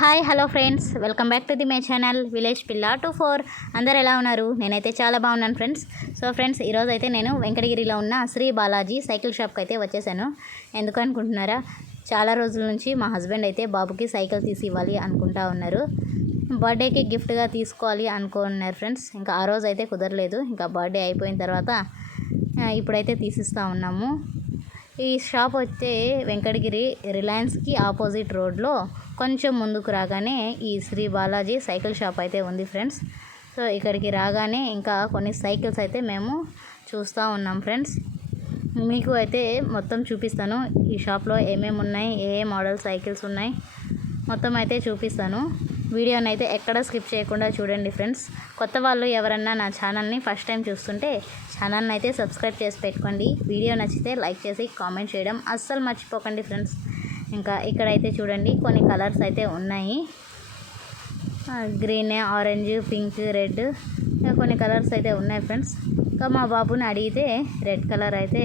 Hi hello friends, welcome back to the my channel village పిల్ల 24. అందరు ఎలా ఉన్నారు? నేనైతే చాలా బాగున్నాను ఫ్రెండ్స్. సో ఫ్రెండ్స్, ఈరోజు అయితే నేను వెంకటగిరిలో ఉన్న శ్రీ బాలాజీ సైకిల్ షాప్కి అయితే వచ్చేసాను. ఎందుకు అనుకుంటున్నారా? చాలా రోజుల నుంచి మా హస్బెండ్ అయితే బాబుకి సైకిల్ తీసి ఇవ్వాలి అనుకుంటా ఉన్నారు. బర్త్డేకి గిఫ్ట్గా తీసుకోవాలి అనుకున్నారు ఫ్రెండ్స్. ఇంకా ఆ రోజు అయితే కుదరలేదు. ఇంకా బర్త్డే అయిపోయిన తర్వాత ఇప్పుడైతే తీసిస్తూ ఉన్నాము. ఈ షాప్ అయితే వెంకటగిరి రిలయన్స్కి ఆపోజిట్ రోడ్లో కొంచెం ముందుకు రాగానే ఈ శ్రీ బాలాజీ సైకిల్ షాప్ అయితే ఉంది ఫ్రెండ్స్. సో ఇక్కడికి రాగానే ఇంకా కొన్ని సైకిల్స్ అయితే మేము చూస్తూ ఉన్నాం ఫ్రెండ్స్. మీకు అయితే మొత్తం చూపిస్తాను. ఈ షాప్లో ఏమేమి ఉన్నాయి, ఏ మోడల్ సైకిల్స్ ఉన్నాయి మొత్తం అయితే చూపిస్తాను. వీడియోని అయితే ఎక్కడ స్కిప్ చేయకుండా చూడండి ఫ్రెండ్స్. కొత్త వాళ్ళు ఎవరన్నా నా ఛానల్ని ఫస్ట్ టైం చూస్తుంటే ఛానల్ని అయితే సబ్స్క్రైబ్ చేసి పెట్టుకోండి. వీడియో నచ్చితే లైక్ చేసి కామెంట్ చేయడం అస్సలు మర్చిపోకండి ఫ్రెండ్స్. ఇంకా ఇక్కడైతే చూడండి కొన్ని కలర్స్ అయితే ఉన్నాయి. గ్రీన్, ఆరెంజ్, పింక్, రెడ్ కొన్ని కలర్స్ అయితే ఉన్నాయి ఫ్రెండ్స్. ఇంకా మా బాబుని అడిగితే రెడ్ కలర్ అయితే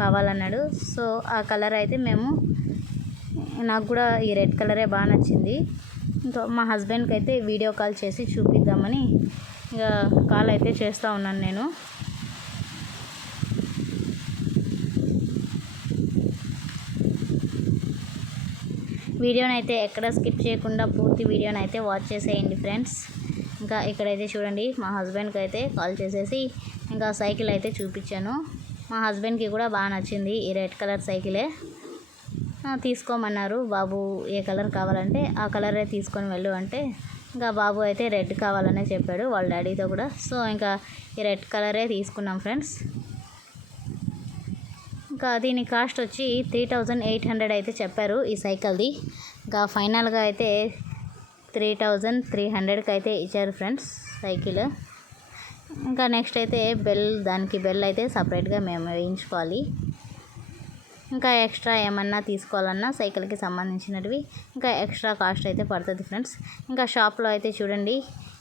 కావాలన్నాడు. సో ఆ కలర్ అయితే నాకు కూడా ఈ రెడ్ కలరే బాగా నచ్చింది. ఇంకా మా హస్బెండ్కి అయితే వీడియో కాల్ చేసి చూపిద్దామని ఇక కాల్ అయితే చేస్తూ ఉన్నాను నేను. వీడియోని అయితే ఎక్కడ స్కిప్ చేయకుండా పూర్తి వీడియోని అయితే వాచ్ చేసేయండి ఫ్రెండ్స్. ఇంకా ఇక్కడైతే చూడండి, మా హస్బెండ్కి అయితే కాల్ చేసేసి ఇంకా సైకిల్ అయితే చూపించాను. మా హస్బెండ్కి కూడా బాగా నచ్చింది ఈ రెడ్ కలర్ సైకిలే. తీసుకోమన్నారు. బాబు ఏ కలర్ కావాలంటే ఆ కలరే తీసుకొని వెళ్ళు అంటే ఇంకా బాబు అయితే రెడ్ కావాలనే చెప్పాడు వాళ్ళ డాడీతో కూడా. సో ఇంకా ఈ రెడ్ కలరే తీసుకున్నాం ఫ్రెండ్స్. ఇంకా దీని కాస్ట్ వచ్చి 3800 అయితే చెప్పారు ఈ సైకిల్ది. ఇంకా ఫైనల్గా అయితే 3300కి అయితే ఇచ్చారు ఫ్రెండ్స్ సైకిల్. ఇంకా నెక్స్ట్ అయితే దానికి బెల్ అయితే సపరేట్గా మేము వేయించుకోవాలి. ఇంకా ఎక్స్ట్రా ఏమన్నా తీసుకోవాలన్నా సైకిల్కి సంబంధించినవి ఇంకా ఎక్స్ట్రా కాస్ట్ అయితే పడుతుంది ఫ్రెండ్స్. ఇంకా షాప్లో అయితే చూడండి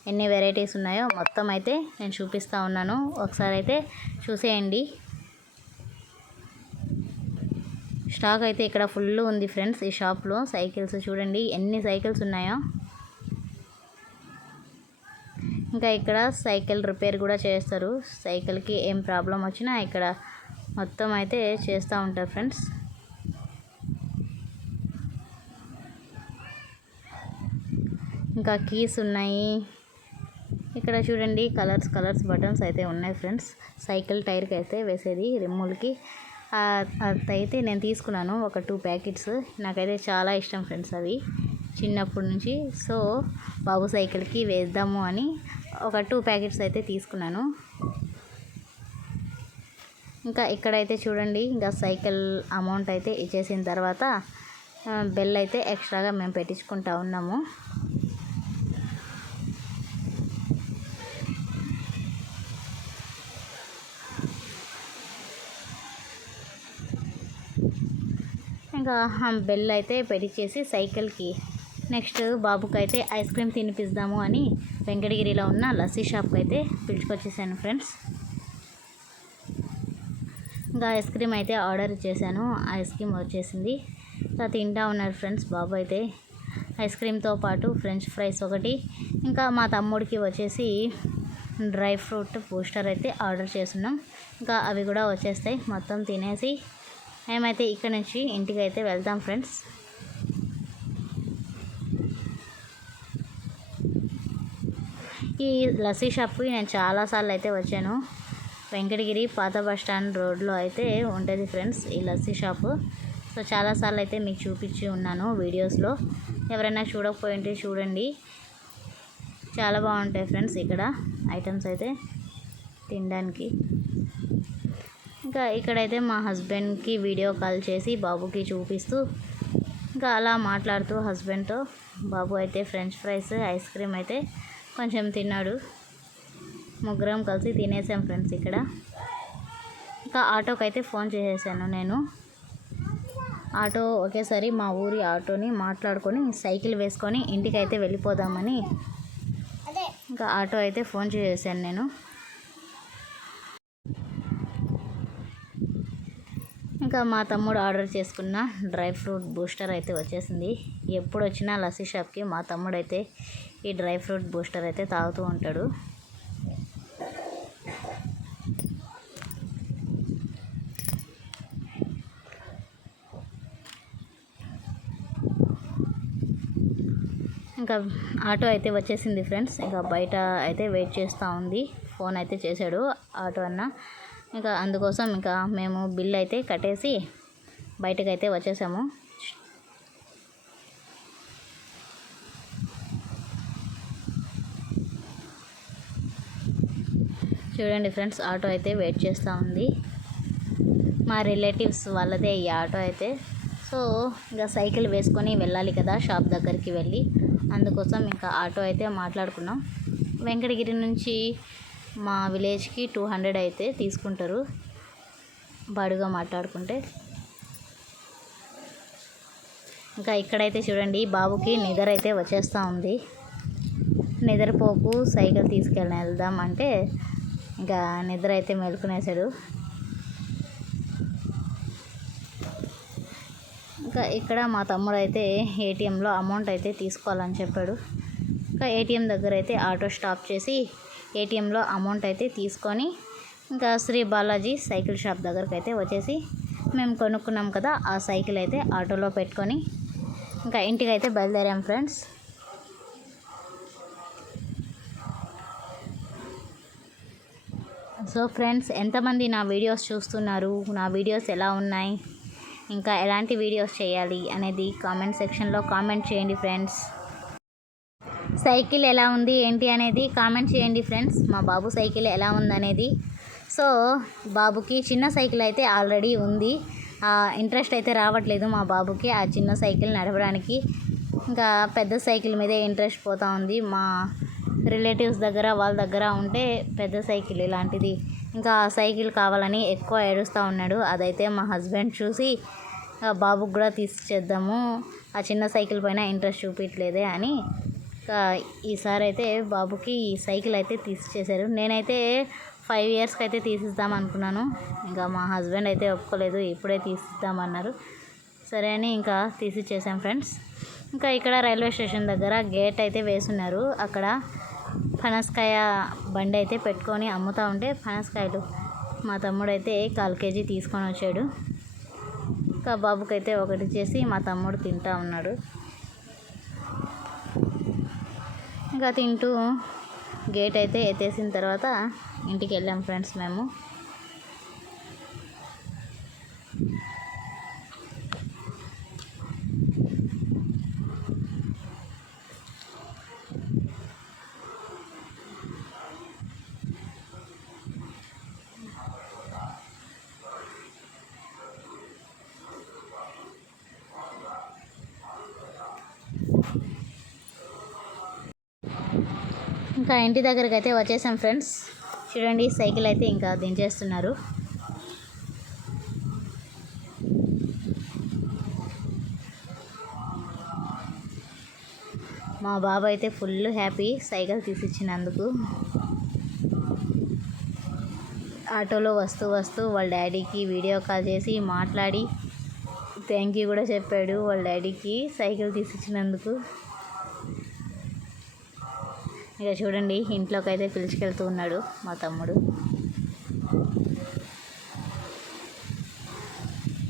ఎన్ని వెరైటీస్ ఉన్నాయో మొత్తం అయితే నేను చూపిస్తూ ఉన్నాను. ఒకసారి అయితే చూసేయండి. స్టాక్ అయితే ఇక్కడ ఫుల్ ఉంది ఫ్రెండ్స్. ఈ షాప్లో సైకిల్స్ చూడండి ఎన్ని సైకిల్స్ ఉన్నాయో. ఇంకా ఇక్కడ సైకిల్ రిపేర్ కూడా చేస్తారు. సైకిల్కి ఏం ప్రాబ్లం వచ్చినా ఇక్కడ మొత్తం అయితే చేస్తూ ఉంటారు ఫ్రెండ్స్. ఇంకా కీస్ ఉన్నాయి. ఇక్కడ చూడండి కలర్స్ బటన్స్ అయితే ఉన్నాయి ఫ్రెండ్స్. సైకిల్ టైర్కి అయితే వేసేది రిమ్ములకి అదైతే నేను తీసుకున్నాను ఒక 2 ప్యాకెట్స్. నాకైతే చాలా ఇష్టం ఫ్రెండ్స్ అవి చిన్నప్పటి నుంచి. సో బాబు సైకిల్కి వేద్దాము అని ఒక 2 ప్యాకెట్స్ అయితే తీసుకున్నాను. ఇంకా ఇక్కడైతే చూడండి ఇంకా సైకిల్ అమౌంట్ అయితే ఇచ్చేసిన తర్వాత బెల్ అయితే ఎక్స్ట్రాగా మేము పెట్టించుకుంటా ఉన్నాము. ఇంకా బెల్ అయితే పెట్టించేసి సైకిల్కి నెక్స్ట్ బాబుకి అయితే ఐస్ క్రీమ్ తినిపిద్దాము అని వెంకటగిరిలో ఉన్న లస్సీ షాప్కి అయితే పిలుచుకొచ్చేసాను ఫ్రెండ్స్. ఇంకా ఐస్ క్రీమ్ అయితే ఆర్డర్ చేశాను. ఐస్ క్రీమ్ వచ్చేసింది. ఇంకా తింటా ఉన్నారు ఫ్రెండ్స్. బాబు అయితే ఐస్ క్రీమ్తో పాటు ఫ్రెంచ్ ఫ్రైస్ ఒకటి, ఇంకా మా తమ్ముడికి వచ్చేసి డ్రై ఫ్రూట్ బూస్టర్ అయితే ఆర్డర్ చేస్తున్నాం. ఇంకా అవి కూడా వచ్చేస్తాయి. మొత్తం తినేసి మేమైతే ఇక్కడ నుంచి ఇంటికి అయితే వెళ్తాం ఫ్రెండ్స్. ఈ లస్సీ షాప్కి నేను చాలాసార్లు అయితే వచ్చాను. వెంకటగిరి పాత బస్ స్టాండ్ రోడ్లో అయితే ఉంటుంది ఫ్రెండ్స్ ఈ లస్సీ షాపు. సో చాలాసార్లు అయితే మీకు చూపించి ఉన్నాను వీడియోస్లో. ఎవరైనా చూడకపోయింటే చూడండి, చాలా బాగుంటాయి ఫ్రెండ్స్ ఇక్కడ ఐటమ్స్ అయితే తినడానికి. ఇంకా ఇక్కడైతే మా హస్బెండ్కి వీడియో కాల్ చేసి బాబుకి చూపిస్తూ ఇంకా అలా మాట్లాడుతూ హస్బెండ్తో బాబు అయితే ఫ్రెంచ్ ఫ్రైస్ ఐస్ క్రీమ్ అయితే కొంచెం తిన్నాడు. ముగ్గురం కలిసి తినేసాం ఫ్రెండ్స్ ఇక్కడ. ఇంకా ఆటోకి అయితే ఫోన్ చేసేసాను నేను. ఆటో ఒకేసారి మా ఊరి ఆటోని మాట్లాడుకొని సైకిల్ వేసుకొని ఇంటికి అయితే వెళ్ళిపోదామని ఇంకా ఆటో అయితే ఫోన్ చేసేసాను నేను. ఇంకా మా తమ్ముడు ఆర్డర్ చేసుకున్న డ్రై ఫ్రూట్ బూస్టర్ అయితే వచ్చేసింది. ఎప్పుడు వచ్చినా లస్సీ షాప్కి మా తమ్ముడు అయితే ఈ డ్రై ఫ్రూట్ బూస్టర్ అయితే తాగుతూ ఉంటాడు. ఇంకా ఆటో అయితే వచ్చేసింది ఫ్రెండ్స్. ఇంకా బయట అయితే వెయిట్ చేస్తూ ఉంది. ఫోన్ అయితే చేశాడు ఆటో అన్న. ఇంకా అందుకోసం ఇంకా మేము బిల్ అయితే కట్టేసి బయటకు అయితే వచ్చేసాము. చూడండి ఫ్రెండ్స్, ఆటో అయితే వెయిట్ చేస్తూ ఉంది. మా రిలేటివ్స్ వాళ్ళదే ఈ ఆటో అయితే. సో ఇంకా సైకిల్ వేసుకొని వెళ్ళాలి కదా షాప్ దగ్గరికి వెళ్ళి, అందుకోసం ఇంకా ఆటో అయితే మాట్లాడుకున్నాం. వెంకటగిరి నుంచి మా విలేజ్కి 200 అయితే తీసుకుంటారు బాడుగా మాట్లాడుకుంటే. ఇంకా ఇక్కడైతే చూడండి, బాబుకి నిద్ర అయితే వచ్చేస్తూ ఉంది. నిద్రపోకు, సైకిల్ తీసుకెళ్ళి వెళ్దాం అంటే ఇంకా నిద్ర అయితే మేలుకునేసాడు. ఇంకా ఇక్కడ మా తమ్ముడు అయితే ఏటీఎంలో అమౌంట్ అయితే తీసుకోవాలని చెప్పాడు. ఇంకా ఏటీఎం దగ్గర అయితే ఆటో స్టాప్ చేసి ఏటీఎంలో అమౌంట్ అయితే తీసుకొని ఇంకా శ్రీ బాలాజీ సైకిల్ షాప్ దగ్గరకు అయితే వచ్చేసి మేము కొనుక్కున్నాం కదా ఆ సైకిల్ అయితే ఆటోలో పెట్టుకొని ఇంకా ఇంటికి అయితే బయలుదేరాం ఫ్రెండ్స్. సో ఫ్రెండ్స్, ఎంతమంది నా వీడియోస్ చూస్తున్నారు, నా వీడియోస్ ఎలా ఉన్నాయి, ఇంకా ఎలాంటి వీడియోస్ చేయాలి అనేది కామెంట్ సెక్షన్లో కామెంట్ చేయండి ఫ్రెండ్స్. సైకిల్ ఎలా ఉంది ఏంటి అనేది కామెంట్ చేయండి ఫ్రెండ్స్. మా బాబు సైకిల్ ఎలా ఉందనేది. సో బాబుకి చిన్న సైకిల్ అయితే ఆల్రెడీ ఉంది. ఇంట్రెస్ట్ అయితే రావట్లేదు మా బాబుకి ఆ చిన్న సైకిల్ నడపడానికి. ఇంకా పెద్ద సైకిల్ మీదే ఇంట్రెస్ట్ పోతూ ఉంది. మా రిలేటివ్స్ దగ్గర వాళ్ళ దగ్గర ఉంటే పెద్ద సైకిల్ ఇలాంటిది, ఇంకా ఆ సైకిల్ కావాలని ఎక్కువ ఏడుస్తూ ఉన్నాడు. అదైతే మా హస్బెండ్ చూసి బాబుకి కూడా తీసుకొచ్చేద్దాము, ఆ చిన్న సైకిల్ పైన ఇంట్రెస్ట్ చూపించలేదే అని ఈసారి అయితే బాబుకి ఈ సైకిల్ అయితే తీసిచ్చేశారు. నేనైతే 5 ఇయర్స్కి అయితే తీసిద్దాం అనుకున్నాను. ఇంకా మా హస్బెండ్ అయితే ఒప్పుకోలేదు, ఇప్పుడే తీసిద్దామన్నారు. సరే అని ఇంకా తీసిచ్చేసాం ఫ్రెండ్స్. ఇంకా ఇక్కడ రైల్వే స్టేషన్ దగ్గర గేట్ అయితే వేసున్నారు. అక్కడ పనసకాయ బండి అయితే పెట్టుకొని అమ్ముతూ ఉంటే పనసకాయలు మా తమ్ముడు అయితే 1/4 కేజీ తీసుకొని వచ్చాడు. ఇంకా బాబుకైతే ఒకటి చేసి మా తమ్ముడు తింటూ ఉన్నాడు. ఇంకా తింటూ గేట్ అయితే ఎత్తేసిన తర్వాత ఇంటికి వెళ్ళాం ఫ్రెండ్స్ మేము. ఇంకా ఇంటి దగ్గరికి అయితే వచ్చేసాం ఫ్రెండ్స్. చూడండి, సైకిల్ అయితే ఇంకా దించేస్తున్నారు. మా బాబు అయితే ఫుల్ హ్యాపీ సైకిల్ తీసిచ్చినందుకు. ఆటోలో వస్తూ వాళ్ళ డాడీకి వీడియో కాల్ చేసి మాట్లాడి థ్యాంక్ యూ కూడా చెప్పాడు వాళ్ళ డాడీకి సైకిల్ తీసిచ్చినందుకు. ఇక చూడండి, ఇంట్లోకి అయితే పిలుచుకెళ్తూ ఉన్నాడు మా తమ్ముడు.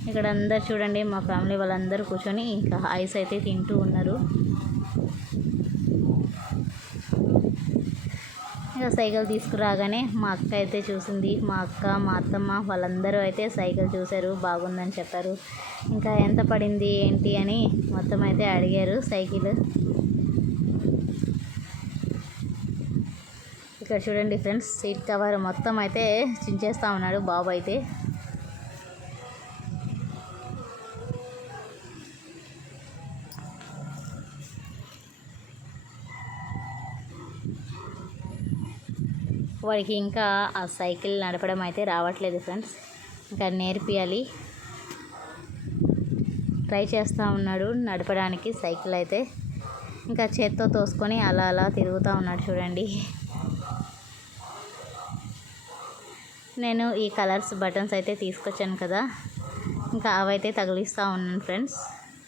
ఇక్కడ అందరు చూడండి, మా ఫ్యామిలీ వాళ్ళందరూ కూర్చొని ఇంకా ఐస్ అయితే తింటూ ఉన్నారు. ఇక సైకిల్ తీసుకురాగానే మా అక్క అయితే చూసింది. మా అక్క, మా అత్తమ్మ వాళ్ళందరూ అయితే సైకిల్ చూశారు, బాగుందని చెప్పారు. ఇంకా ఎంత పడింది ఏంటి అని మొత్తం అయితే అడిగారు సైకిల్. ఇక్కడ చూడండి ఫ్రెండ్స్, సీట్ కవర్ మొత్తం అయితే చించేస్తూ ఉన్నాడు బాబు అయితే. వాడికి ఇంకా ఆ సైకిల్ నడపడం అయితే రావట్లేదు ఫ్రెండ్స్. ఇంకా నేర్పియాలి. ట్రై చేస్తూ ఉన్నాడు నడపడానికి సైకిల్ అయితే. ఇంకా చేత్తో తోసుకొని అలా అలా తిరుగుతూ ఉన్నాడు చూడండి. నేను ఈ కలర్స్ బటన్స్ అయితే తీసుకొచ్చాను కదా, ఇంకా అవైతే తగిలిస్తూ ఉన్నాను ఫ్రెండ్స్.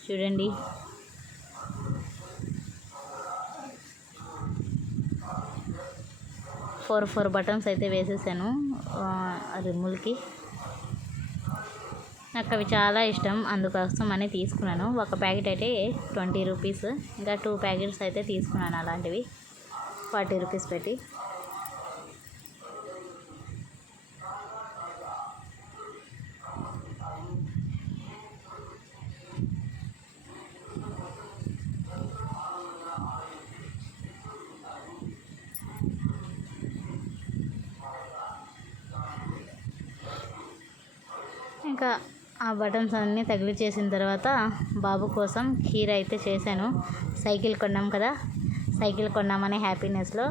చూడండి, ఫోర్ బటన్స్ అయితే వేసేసాను రిమ్ములకి. నాకు అవి చాలా ఇష్టం, అందుకోసం అని తీసుకున్నాను. ఒక ప్యాకెట్ అయితే 20 రూపీస్, ఇంకా 2 ప్యాకెట్స్ అయితే తీసుకున్నాను అలాంటివి 40 రూపీస్ పెట్టి. ఇంకా ఆ బటన్స్ అన్నీ తగిలించేసిన తర్వాత బాబు కోసం ఖీర్ అయితే చేశాను. సైకిల్ కొన్నాం కదా, సైకిల్ కొన్నామనే హ్యాపీనెస్లో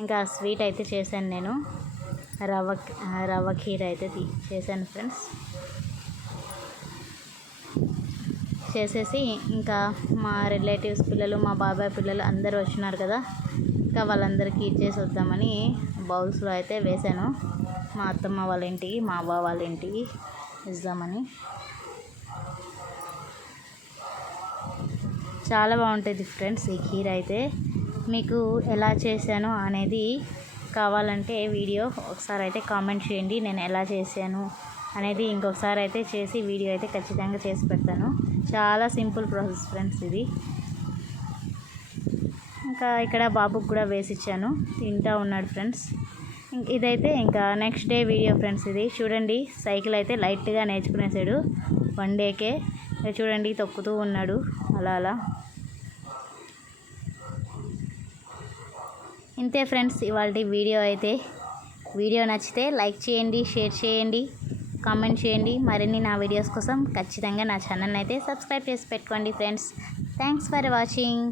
ఇంకా స్వీట్ అయితే చేశాను నేను. రవ్వ ఖీర్ అయితే చేశాను ఫ్రెండ్స్. చేసేసి ఇంకా మా రిలేటివ్స్ పిల్లలు, మా బాబాయ్ పిల్లలు అందరూ వచ్చినారు కదా, ఇంకా వాళ్ళందరికీ ఇచ్చేసి వద్దామని బౌల్స్లో అయితే వేశాను. మా అత్తమ్మ వాళ్ళ ఇంటికి, మా అవ్వ వాళ్ళ ఇంటికి ఇద్దామని. చాలా బాగుంటుంది ఫ్రెండ్స్ ఈ ఖీర్ అయితే. మీకు ఎలా చేశాను అనేది కావాలంటే వీడియో ఒకసారి అయితే కామెంట్ చేయండి. నేను ఎలా చేశాను అనేది ఇంకొకసారి అయితే చేసి వీడియో అయితే ఖచ్చితంగా చేసి పెడతాను. చాలా సింపుల్ ప్రాసెస్ ఫ్రెండ్స్ ఇది. ఇంకా ఇక్కడ బాబుకి కూడా వేసిచ్చాను, తింటూ ఉన్నాడు ఫ్రెండ్స్. ఇదైతే ఇంకా నెక్స్ట్ డే వీడియో ఫ్రెండ్స్. ఇది చూడండి, సైకిల్ అయితే లైట్గా నేర్చుకునేసాడు 1 డేకే. చూడండి, తొక్కుతూ ఉన్నాడు అలా. ఇంతే ఫ్రెండ్స్ ఇవాళ వీడియో అయితే. వీడియో నచ్చితే లైక్ చేయండి, షేర్ చేయండి, కామెంట్ చేయండి. మరిన్ని నా వీడియోస్ కోసం ఖచ్చితంగా నా ఛానల్ని అయితే సబ్స్క్రైబ్ చేసి పెట్టుకోండి ఫ్రెండ్స్. Thanks for watching.